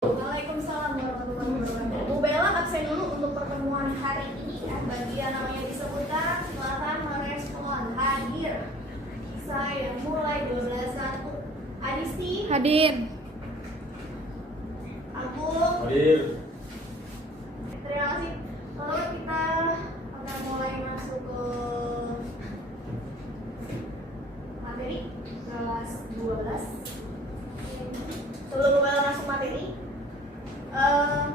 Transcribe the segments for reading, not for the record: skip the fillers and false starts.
Waalaikumsalam warahmatullahi wabarakatuh. Bu Bella absen dulu untuk pertemuan hari ini ya. Bagi yang namanya disebutkan, silakan merespon. Hadir. Saya mulai 12.1. Adisti. Hadir. Agung. Hadir. Terima kasih. Lalu kita akan mulai masuk ke materi kelas 12. Sebelum Bu Bella masuk materi,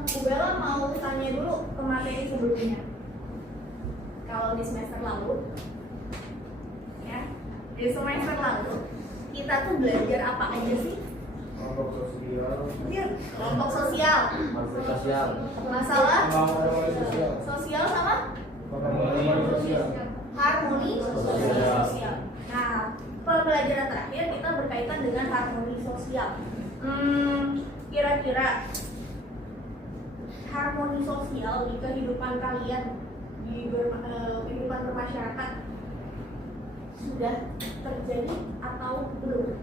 Bu Bella mau tanya dulu ke materi sebelumnya. Kalau di semester lalu, ya, di semester lalu kita tuh belajar apa aja sih? Kelompok sosial. Iya, kelompok sosial. Sosial. Masalah Sosial. sosial sama Sosial. harmoni Sosial. sosial. Nah, pembelajaran terakhir kita berkaitan dengan harmoni sosial. Kira-kira harmoni sosial di kehidupan kalian di kehidupan bermasyarakat sudah terjadi atau belum?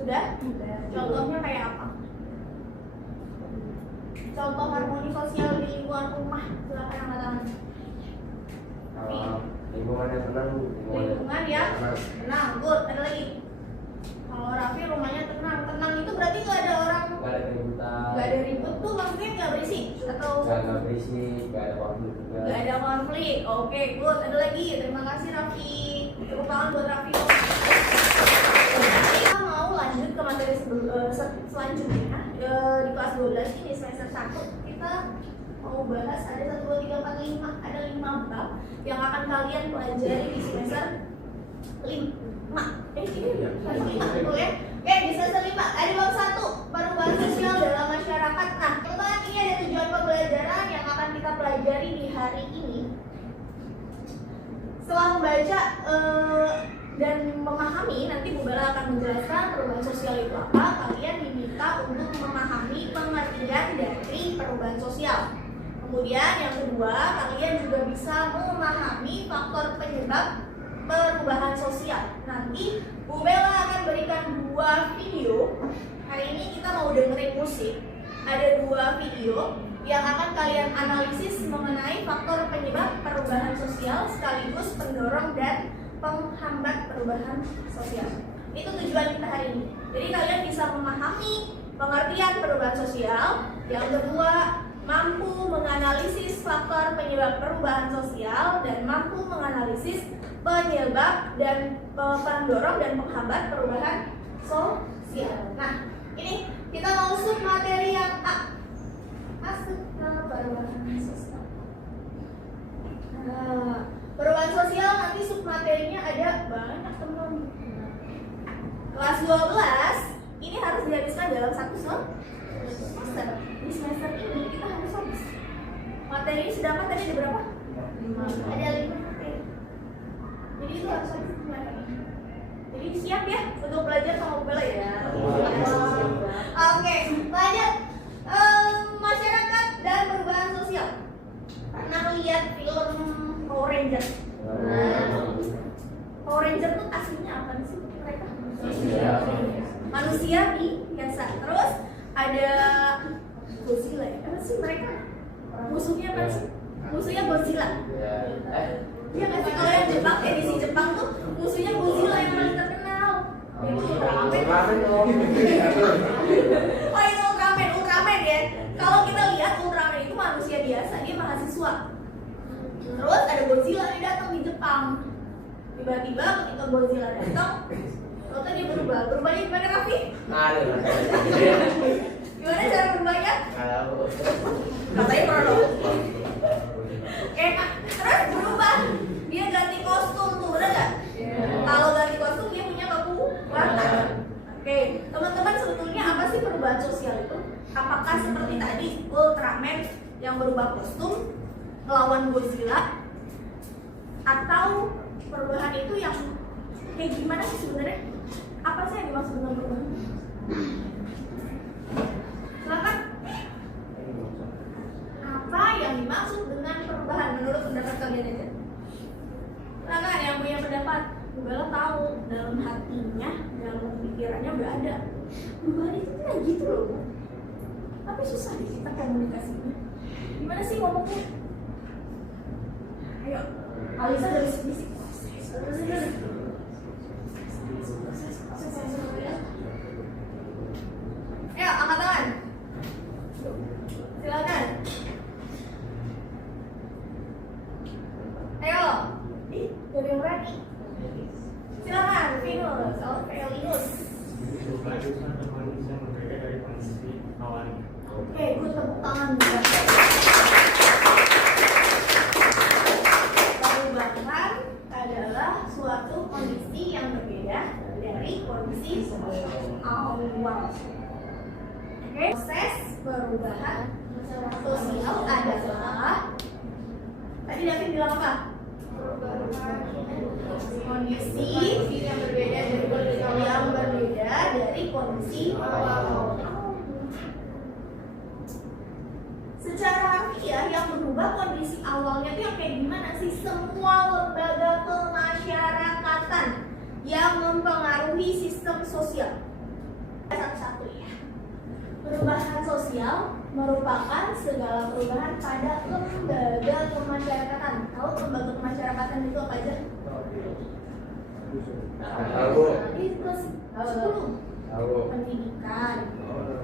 Sudah? Contohnya kayak apa? Contoh harmoni sosial di lingkungan rumah, silakan angkat tangan. Lingkungan yang tenang. Lingkungan yang tenang, good. Ada lagi? Kalau Raffi rumahnya tenang, tenang itu berarti nggak ada orang, Gak ada keributan. nggak ada ribut tuh maksudnya nggak berisik atau Gak berisik, gak ada konflik juga. nggak ada konflik. Oke, good. Ada lagi? Terima kasih Raffi. Tepuk tangan buat Raffi. Kita mau lanjut ke materi selanjutnya. Di kelas 12 ini semester 1 kita mau bahas ada 1, 2, 3, 4, 5. Ada 5 bab yang akan kalian pelajari di semester 5. Ini semester 5 betul ya? Oke, di semester 5 ada bab 1 perubahan sosial dalam masyarakat. Nah, teman-teman, ini ada tujuan pembelajaran yang akan kita pelajari di hari ini. Setelah membaca dan memahami, nanti Bu Bella akan menjelaskan perubahan sosial itu apa. Kalian diminta untuk memahami pengertian dari perubahan sosial. Kemudian yang kedua, kalian juga bisa memahami faktor penyebab perubahan sosial. Nanti Bu Bella akan berikan 2 video. Hari ini kita mau dengerin musik. Ada 2 video yang akan kalian analisis mengenai faktor penyebab perubahan sosial sekaligus pendorong dan penghambat perubahan sosial. Itu tujuan kita hari ini. Jadi kalian bisa memahami pengertian perubahan sosial. Yang kedua, mampu menganalisis faktor penyebab perubahan sosial dan mampu menganalisis penyebab dan pendorong dan penghambat perubahan sosial. Nah, ini kita mau masuk materi yang A. Masuk ke perubahan sosial. Nah, perubahan sosial nanti submaterinya ada banyak teman. Kelas 12 ini harus dihabiskan dalam 1 semester. Di semester ini kita harus habis. Materi ini sedangkan tadi ada berapa? 5. Ada 5 materi. Jadi itu harus habis materi. Jadi siap ya untuk belajar sama Bu Bella ya. Oke, lanjut. Masyarakat dan perubahan sosial. Pernah lihat film Power Ranger? Power Ranger tuh aslinya apa sih mereka? Manusia biasa. Terus ada Godzilla ya? Apa sih mereka? Musuhnya apa sih? Musuhnya Godzilla. Iya nggak sih, kalau yang Jepang, edisi Jepang tuh musuhnya Godzilla yang paling terkenal. Itu Ultraman. Oh itu Ultraman ya. Kalau kita lihat Ultraman itu manusia biasa, dia mahasiswa. Terus ada Godzilla yang datang di Jepang. Tiba-tiba ketika Godzilla datang, ternyata dia berubah. Berubahnya gimana Raffi? Gimana cara berubahnya? Katanya produk. Terus berubah. Dia ganti kostum tuh, bener gak? Kalau ganti kostum dia punya kekuatan. Oke, teman-teman sebetulnya apa sih perubahan sosial itu? Apakah seperti tadi Ultraman yang berubah kostum melawan Godzilla, atau perubahan itu yang kayak gimana sih sebenarnya? Apa sih yang dimaksud dengan perubahan? Silakan. Apa yang dimaksud dengan perubahan menurut pendapat kalian aja? Silakan yang punya pendapat. Bu Bella tahu dalam hatinya, dalam pikirannya udah ada perubahan itu kayak gitu loh. susah nih kita komunikasinya. Gimana sih ngomongnya? Ayo, Alisa dari bisik. Ayo, angkat tangan. Silakan. Ayo. Dari yang berani. Silakan, Venus. Venus. Oke, gue tepuk tangan juga. Perubahan adalah suatu kondisi yang berbeda dari kondisi awal. Oke, proses perubahan sosial adalah tadi David bilang apa? Kondisi yang berbeda dari kondisi awal. Secara harfiah yang berubah kondisi awalnya itu yang kayak gimana sih? Semua lembaga kemasyarakatan yang mempengaruhi sistem sosial. Satu-satu ya. Perubahan sosial merupakan segala perubahan pada lembaga kemasyarakatan. Tahu lembaga kemasyarakatan itu apa aja? Tahu. Ini kelas 10. Pendidikan,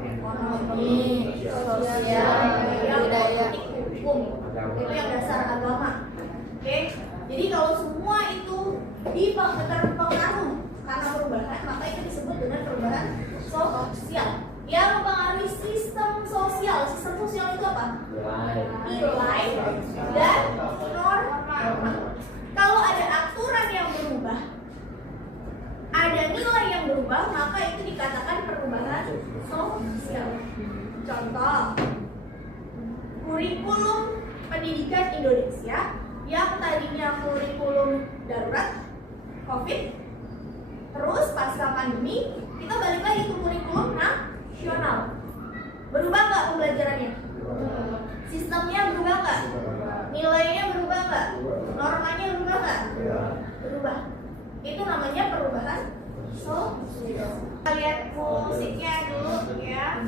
ekonomi, sosial, budaya, hukum. Itu yang dasar agama. Oke. Jadi kalau semua itu terpengaruh karena perubahan, maka itu disebut dengan perubahan sosial. Yang mempengaruhi sistem sosial. Sistem sosial itu apa? Nilai dan norma. Kalau ada aturan yang berubah, ada nilai yang berubah, maka itu dikatakan perubahan sosial. Contoh, kurikulum pendidikan Indonesia yang tadinya kurikulum darurat COVID, terus pasca pandemi kita balik lagi ke kurikulum nasional. Berubah nggak pembelajarannya? Sistemnya berubah nggak? Nilainya berubah nggak? Normanya berubah nggak? Berubah. Itu namanya perubahan sosial. Kita lihat musiknya dulu ya.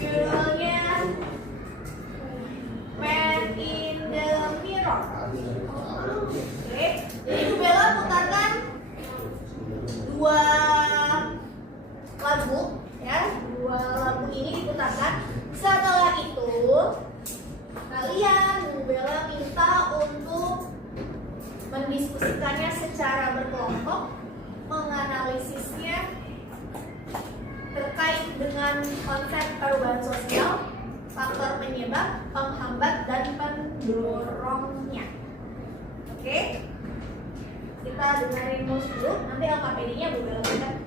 Judulnya Man in the Mirror. Oke, jadi Bu Bella putarkan dua lagu ya. Dua lagu ini diputarkan. Setelah itu kalian Bu Bella minta untuk mendiskusikannya secara berkelompok, menganalisisnya terkait dengan konsep perubahan sosial, faktor penyebab, penghambat, dan pendorongnya. Oke, kita dengerin musik dulu, nanti LKPD-nya Bu Bella berikan.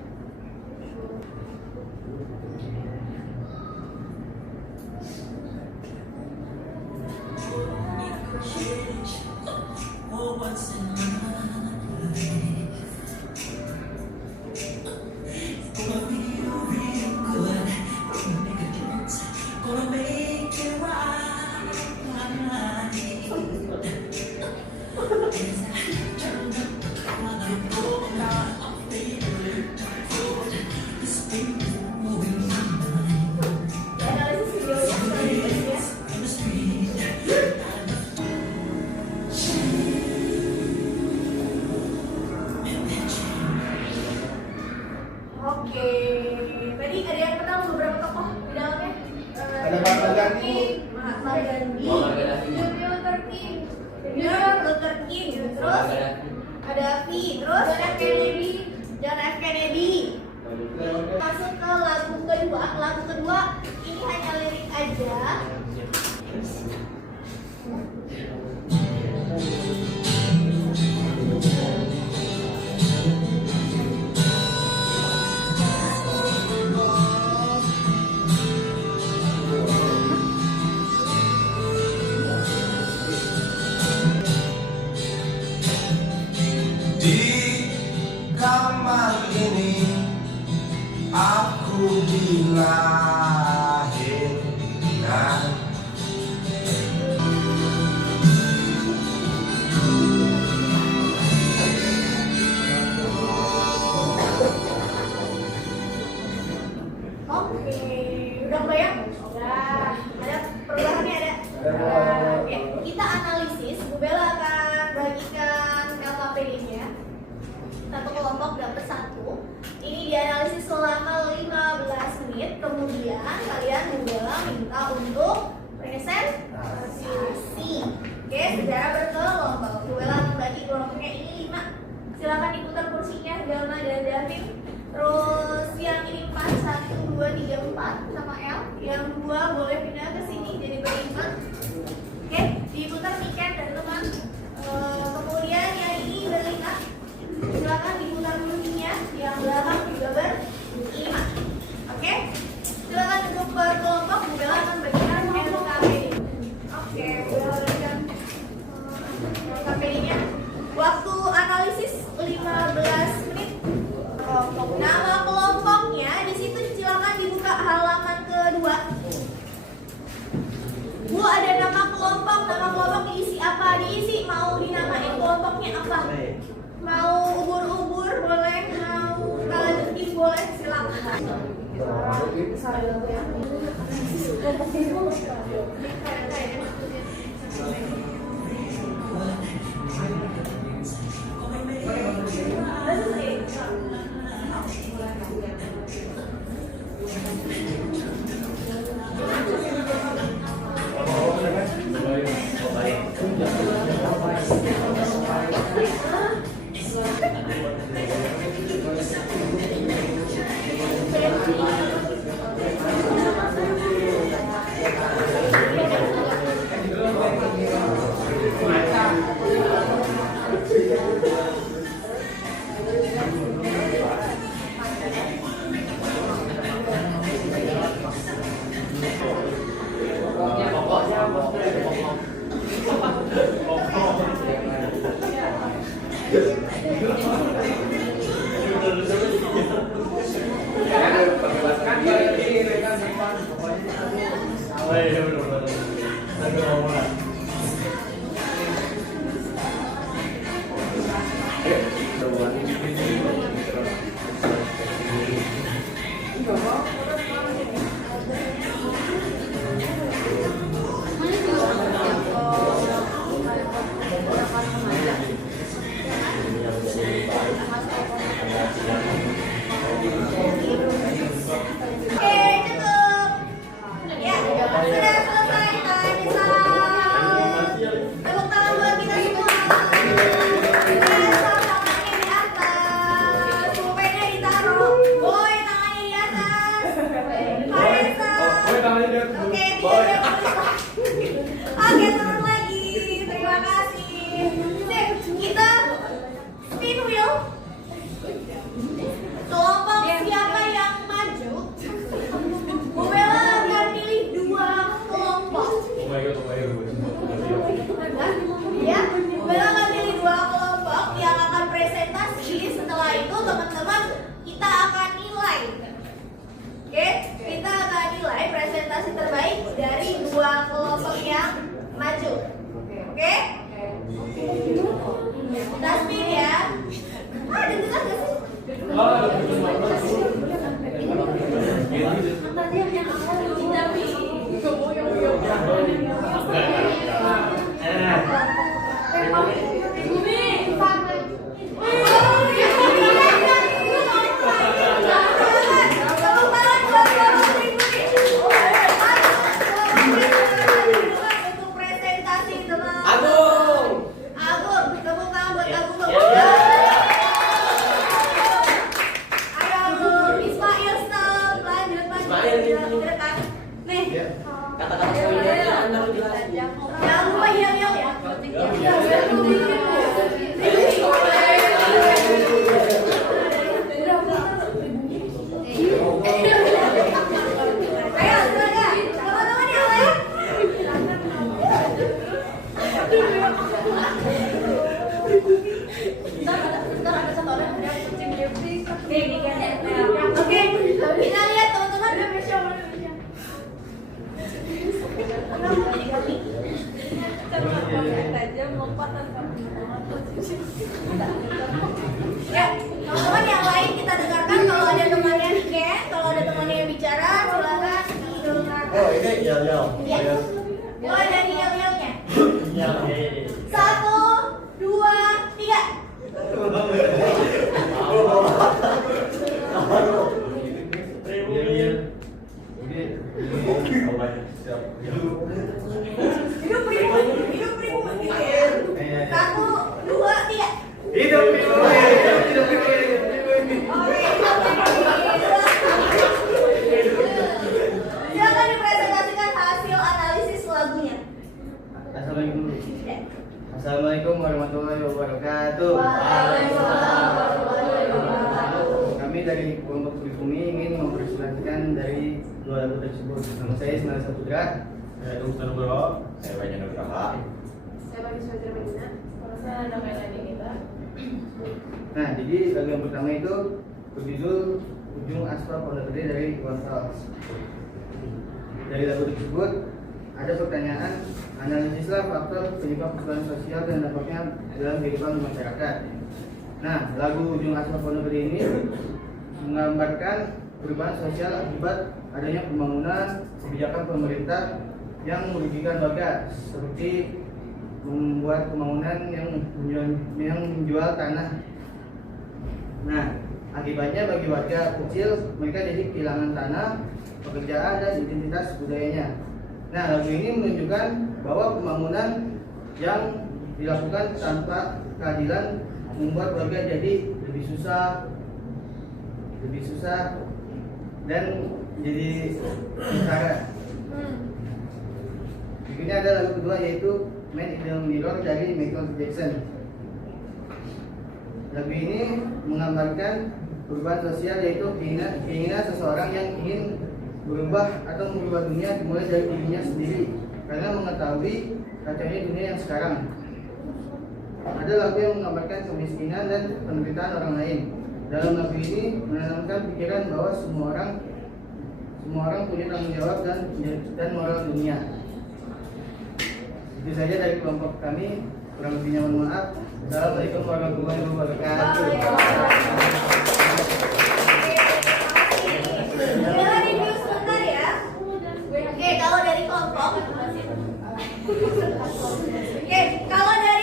Oke, tadi ada yang kenal beberapa tokoh di dalamnya? Ada Mahatma Gandhi. Mahatma Gandhi, Luther King, terus ada V, terus John F. Kennedy. Masuk ke lagu kedua. Lagu kedua ini hanya lirik aja. Di kamar ini aku dilahirkan. menit, kemudian kalian juga minta untuk presentasi. Oke, secara berkelompok. Bu Bella membagi kelompoknya ini 5. Silakan diputar kursinya Galma dan Davin. Terus yang ini 4, 1, 2, 3, 4 sama L. Yang 2 boleh pindah ke sini jadi berlima. Oke, diputar Miken dan teman. Kemudian yang ini berlima. Silakan diputar kursinya. Yang belakang juga berlima. Oke, silakan untuk berkelompok. Bu Bella akan bagikan LKPD. Oke, Bu Bella bagikan LKPD-nya. Waktu analisis 15 menit. Nama kelompoknya di situ silakan dibuka halaman kedua. Bu, ada nama kelompok diisi apa? Diisi mau dinamain kelompoknya apa? Mau ubur-ubur boleh, mau kalajengking boleh, silakan. Oke, turun lagi. Terima kasih. Sip, kita spin wheel. Kelompok siapa yang maju? Bu Bella akan pilih 2 kelompok. Ya, Bu Bella akan pilih 2 kelompok yang akan presentasi. Setelah itu teman-teman kita akan nilai. Oke, kita akan nilai presentasi terbaik dari 2 kelompok yang maju. Oke? Kita spin ya. Ada tugas gak sih? Oke, kita lihat teman-teman. Ya, teman-teman yang lain kita dengarkan. Kalau ada temannya Niken, kalau ada temannya yang bicara, silakan didengarkan. Oh, ini yel-yel. Ya. Mulai dari yel-yelnya. Yel. 1, 2, 3. Hidup Silakan dipresentasikan hasil analisis lagunya. Assalamualaikum. Ya. Assalamualaikum warahmatullahi wabarakatuh. Waalaikumsalam warahmatullahi wabarakatuh. Kami dari kelompok Pribumi ingin mempresentasikan dari dua lagu tersebut. Nama saya Ismail Saputra. Saya Dr. Bro. Saya Banyak Nugraha. Saya bagi Sojra Medina. Kalau saya ada mainan kita. Nah, jadi lagu yang pertama itu berjudul Ujung Aspal Pondok Gede dari Warsal. Dari lagu tersebut ada pertanyaan, analisislah faktor penyebab perubahan sosial dan dampaknya dalam kehidupan masyarakat. Nah, lagu Ujung Aspal Pondok Gede ini menggambarkan perubahan sosial akibat adanya pembangunan kebijakan pemerintah yang merugikan warga, seperti membuat pembangunan yang menjual tanah. Nah, akibatnya bagi warga kecil mereka jadi kehilangan tanah, pekerjaan dan identitas budayanya. Nah, lagu ini menunjukkan bahwa pembangunan yang dilakukan tanpa keadilan membuat warga jadi lebih susah dan jadi sengsara. Berikutnya ada lagu kedua yaitu Man in the Mirror dari Michael Jackson. Lagu ini menggambarkan perubahan sosial yaitu keinginan seseorang yang ingin berubah atau mengubah dunia dimulai dari dirinya sendiri karena mengetahui kacaunya dunia yang sekarang. Ada lagu yang menggambarkan kemiskinan dan penderitaan orang lain. Dalam lagu ini menanamkan pikiran bahwa semua orang punya tanggung jawab dan moral dunia. Itu saja dari kelompok kami. Kurang lebihnya mohon maaf. Assalamualaikum warahmatullahi wabarakatuh. Boleh review sebentar ya. Oke, kalau dari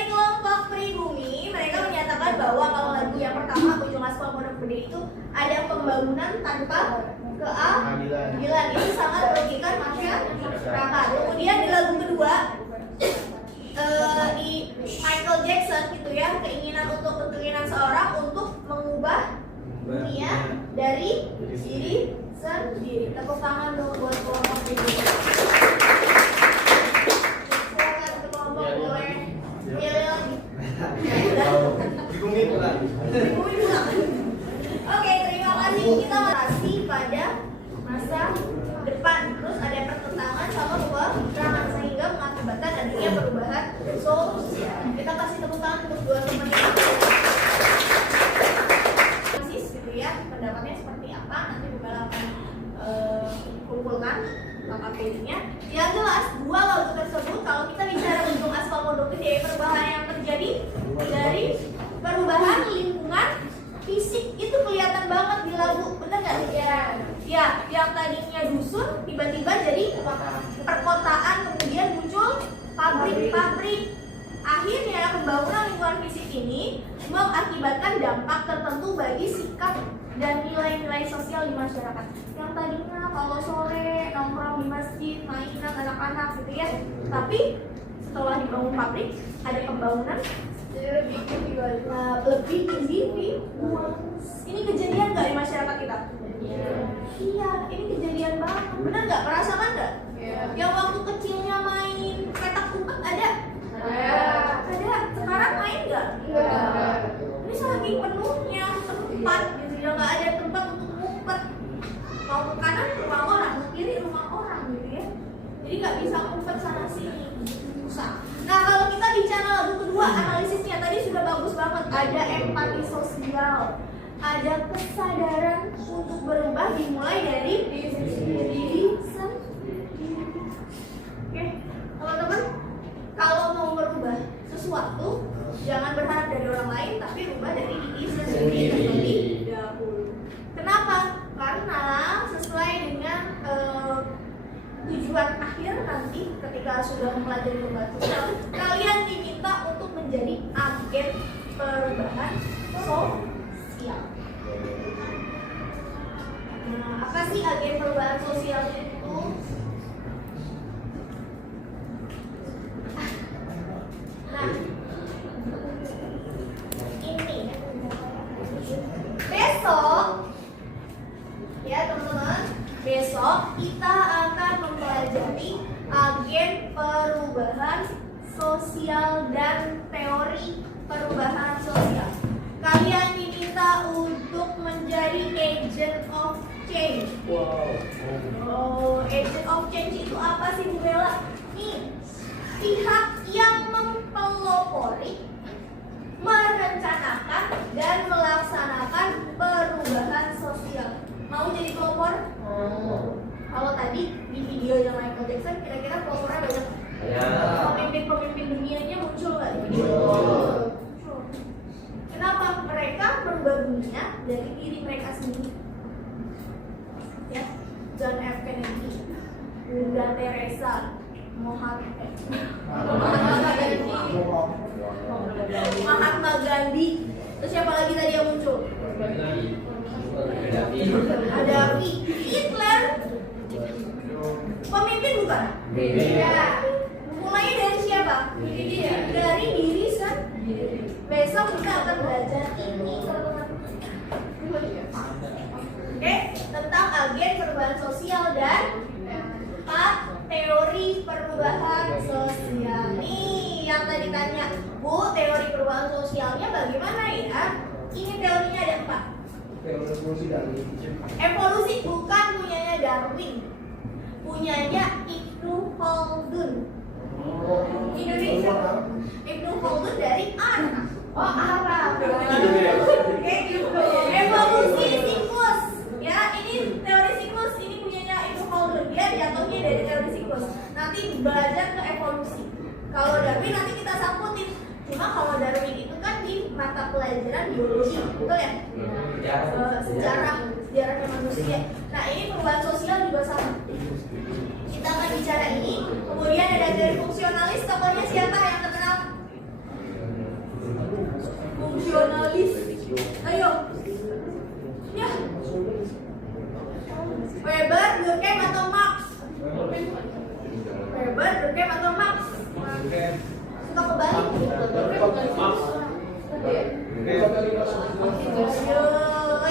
kelompok Pribumi, mereka menyatakan bahwa kalau lagu yang pertama Ujung Aspal Pondok Gede itu ada pembangunan tanpa keadilan, itu sangat merugikan masyarakat. Kemudian di lagu kedua di Michael Jackson gitu ya, keinginan seorang untuk mengubah dunia dari diri sendiri. Tepuk tangan dong buat kelompok ini. Silakan kelompok boleh pilih lagi. Pribumi pulang. Oke, terima kasih. Kita masih pada masa depan. Terus ada pertentangan sama peperangan sehingga mengakibatkan adanya perubahan sosial. Kita kasih tepuk tangan untuk dua teman ini. Persis gitu ya, pendapatnya seperti apa? Nanti Bubala akan kumpulkan KKP-nya. Yang jelas dua lagu tersebut kalau kita bicara Ujung Aspal Pondok Gede, perubahan yang terjadi dari perubahan lingkungan fisik itu kelihatan banget di lagu, bener nggak sih? Ya, yang tadinya dusun tiba-tiba jadi perkotaan, kemudian muncul pabrik-pabrik. Akhirnya pembangunan lingkungan fisik ini mengakibatkan dampak tertentu bagi sikap dan nilai-nilai sosial di masyarakat. Yang tadinya kalau sore nongkrong di masjid, mainan anak-anak gitu ya, tapi setelah dibangun pabrik ada pembangunan lebih individual. Ini kejadian nggak di masyarakat kita? Iya, ini kejadian banget. Bener nggak? Merasakan nggak? Yang waktu kecilnya main petak umpet ada? Ada. Sekarang main nggak? Ini saking penuhnya tempat, gitu ya, nggak ada tempat untuk ngumpet. Mau ke kanan rumah orang, ke kiri rumah orang, gitu ya. Jadi nggak bisa ngumpet sana sini. Susah. Nah, kalau kita bicara lagu kedua, analisisnya tadi sudah bagus banget. Ada empati sosial, ada kesadaran untuk berubah dimulai dari diri sendiri. Oke, teman-teman, kalau mau merubah sesuatu, jangan berharap dari orang lain, tapi rubah dari diri sendiri terlebih dahulu. Kenapa? Karena sesuai dengan tujuan akhir nanti ketika sudah mempelajari perubahan sosial, kalian diminta untuk menjadi agen perubahan sosial. Nah, apa sih agen perubahan sosial itu? Nah, ini Oh, agent of change itu apa sih Bu Bella? Nih, pihak yang mempelopori, merencanakan dan melaksanakan perubahan sosial. Mau jadi pelopor? Kalau tadi di videonya Michael Jackson, kira-kira pelopornya banyak. Pemimpin-pemimpin dunianya muncul nggak? Muncul. Kenapa mereka merubah dunia dari diri mereka sendiri? Ya, John F. Kennedy, Bunda Teresa, Mahatma Gandhi. Terus siapa lagi tadi yang muncul? Ada Hitler. Pemimpin bukan? Ya. Mulainya dari siapa? Dari diri sendiri. Besok kita akan belajar ini, teman-teman. Oke, tentang agen perubahan sosial dan teori perubahan sosial. Nih, yang tadi tanya, Bu, teori perubahan sosialnya bagaimana ya? Ini teorinya ada 4. Evolusi bukan punyanya Darwin, punyanya Ibnu Khaldun. Indonesia. Ibnu Khaldun dari Arab. Oh, Arab. Oke, gitu. Evolusi siklus. Ya, ini teori siklus, ini punyanya Ibnu Khaldun. Dia jatuhnya dari teori siklus. Nanti belajar ke evolusi. Kalau Darwin nanti kita sangkutin. Cuma kalau Darwin itu kan di mata pelajaran biologi, betul ya? Sejarahnya manusia. Nah, ini perubahan sosial juga sama. Kita akan bicara ini. Kemudian ada teori fungsionalis. Tokohnya siapa yang terkenal? Fungsionalis. Ayo. Ya. Weber, Durkheim atau Marx? Weber, Durkheim atau Marx? Suka kebalik?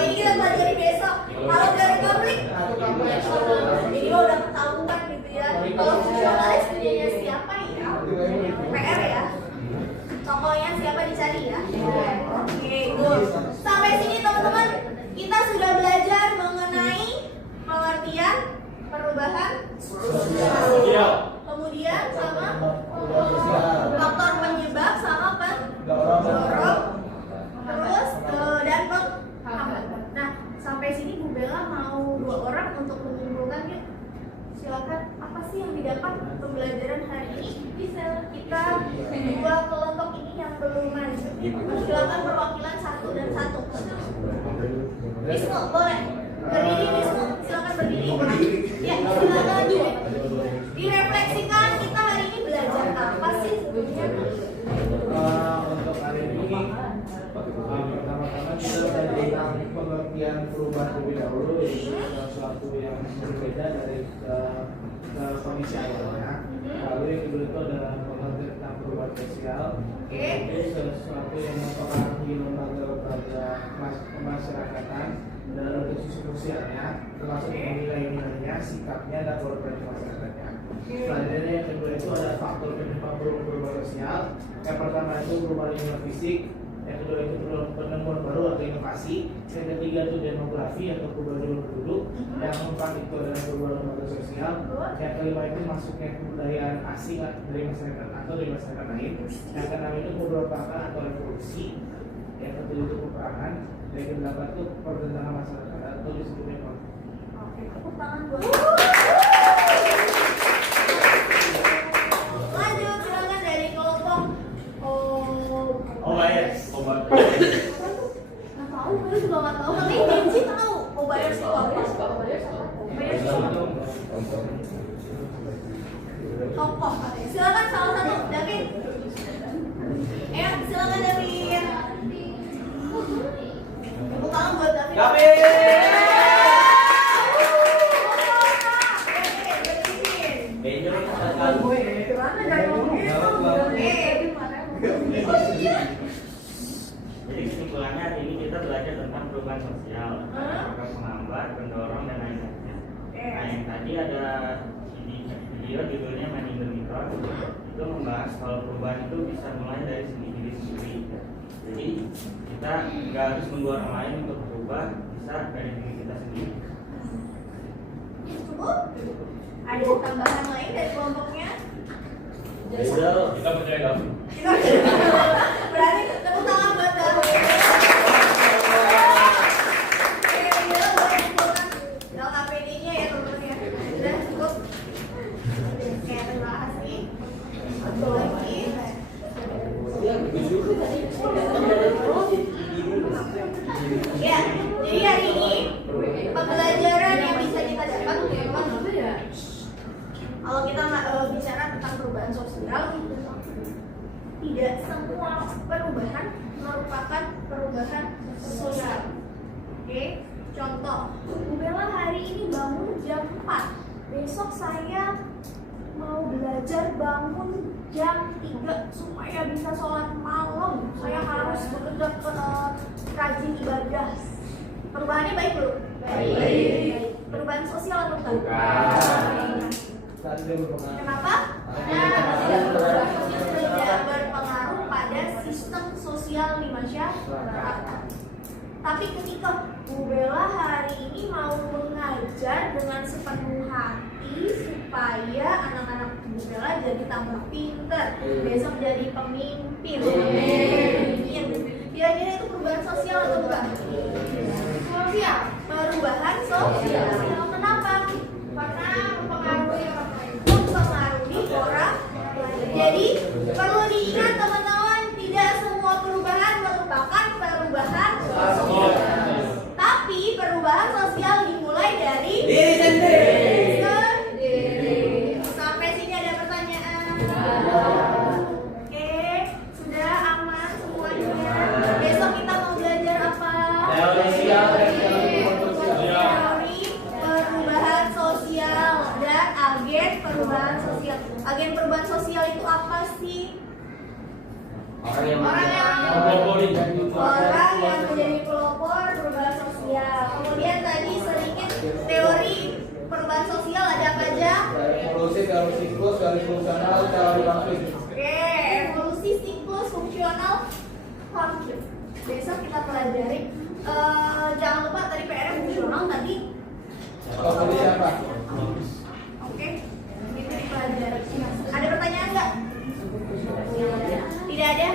Ini kita pelajari besok. Kalau dari publik, ini udah ketahuan gitu ya. Kalau fungsionalis punyanya siapa ya? PR ya. Tokohnya siapa dicari ya? Oke, good. Sampai sini teman-teman, kita sudah belajar mengenai pengertian perubahan sosial. Kemudian sama faktor penyebab sama pendorong. Terus dan penghambat. Nah, sampai sini Bu Bella mau 2 orang untuk menyimpulkan yuk. Silakan, apa sih yang didapat pembelajaran hari ini? Bisa kita 2 kelompok ini yang belum maju. Silakan perwakilan 1 dan 1. Wisnu, boleh. Berdiri Wisnu, silakan berdiri. Ya, silakan. Direfleksikan kita hari ini belajar apa sih sebetulnya? Untuk hari ini pertama-tama kita belajar tentang pengertian perubahan terlebih dahulu, yaitu sesuatu yang berbeda dari kondisi awalnya. Lalu yang kedua itu adalah pengertian tentang perubahan sosial, yaitu sesuatu yang mempengaruhi lembaga kemasyarakatan dan organisasi sosialnya, termasuk nilai-nilainya, sikapnya, dan kolaborasi masyarakatnya. Selanjutnya yang kedua itu ada faktor penyebab perubahan sosial. Yang pertama itu perubahan lingkungan fisik, yang kedua itu penemuan baru atau inovasi, yang ketiga itu demografi atau perubahan penduduk, yang keempat itu adalah perubahan lembaga sosial, yang kelima itu masuknya kebudayaan asing dari masyarakat atau dari masyarakat lain, yang keenam itu pemberontakan atau revolusi, yang ketujuh itu peperangan, dan yang kedelapan itu pertentangan masyarakat atau disebutnya konflik. Oke, tepuk tangan buat. Lanjut, silakan dari kelompok Obayers. nggak tahu, gue juga nggak tahu, tapi Kenji tahu. Obayers itu apa? Obayers itu apa? Tokoh katanya. Silakan salah satu, David. Silakan David. Tepuk tangan buat David. Jadi kesimpulannya hari ini kita belajar tentang perubahan sosial, apakah penghambat, pendorong, dan lain lainnya. Nah, yang tadi ada video judulnya Man in the Mirror, itu membahas kalau perubahan itu bisa mulai dari diri sendiri. Jadi kita nggak harus menunggu orang lain untuk berubah, bisa dari diri kita sendiri. Ada tambahan lain dari kelompoknya? Kita percaya kamu. Berarti tepuk tangan buat Darwin. LKPD-nya ya teman-teman ya. Sudah cukup. Oke, terima kasih. Satu lagi. Ya, jadi hari ini pembelajaran yang bisa kita dapat memang kalau kita bicara tentang perubahan sosial, tidak semua perubahan merupakan perubahan sosial. Oke, contoh, Bu Bella hari ini bangun jam 4. Besok saya mau belajar bangun jam 3 supaya bisa sholat malam. Saya harus bekerja rajin ibadah. Perubahannya baik belum? Baik. Perubahan sosial atau bukan? Kenapa? Tidak berpengaruh pada sistem sosial di masyarakat. Tapi ketika Bu Bella hari ini mau mengajar dengan sepenuh hati supaya anak-anak Bu Bella jadi tambah pinter, besok jadi pemimpin. Kira-kira itu perubahan sosial atau bukan? Sosial. Perubahan sosial. Kenapa? Karena mempengaruhi orang. Jadi perlu diingat teman-teman, tidak semua perubahan merupakan perubahan sosial. Tapi perubahan sosial dimulai dari diri sendiri. Sampai sini ada pertanyaan? Oke, sudah aman semuanya. Besok kita mau belajar apa? Teori perubahan sosial dan agen perubahan sosial. Agen perubahan sosial itu apa sih? Orang yang menjadi pelopor perubahan sosial. Kemudian tadi sedikit teori perubahan sosial ada apa aja? Evolusi, teori siklus, teori fungsional, teori konflik. Oke, evolusi, siklus, fungsional, konflik. Besok kita pelajari. Jangan lupa tadi PR fungsional tadi. Evolusi apa? Oke, itu dipelajari. Ada pertanyaan nggak? Tidak ada?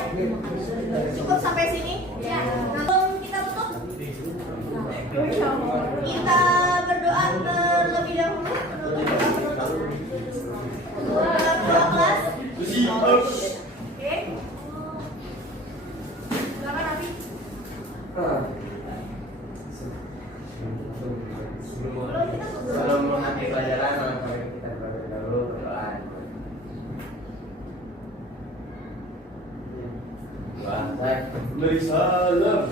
Cukup sampai sini? Ya. Lalu kita tutup. Kita berdoa terlebih dahulu. Doa kelas. Oke. Silakan Nabi. Sebelum mengakhiri pelajaran, mari kita berdoa dahulu. Berdoa. Beri salam.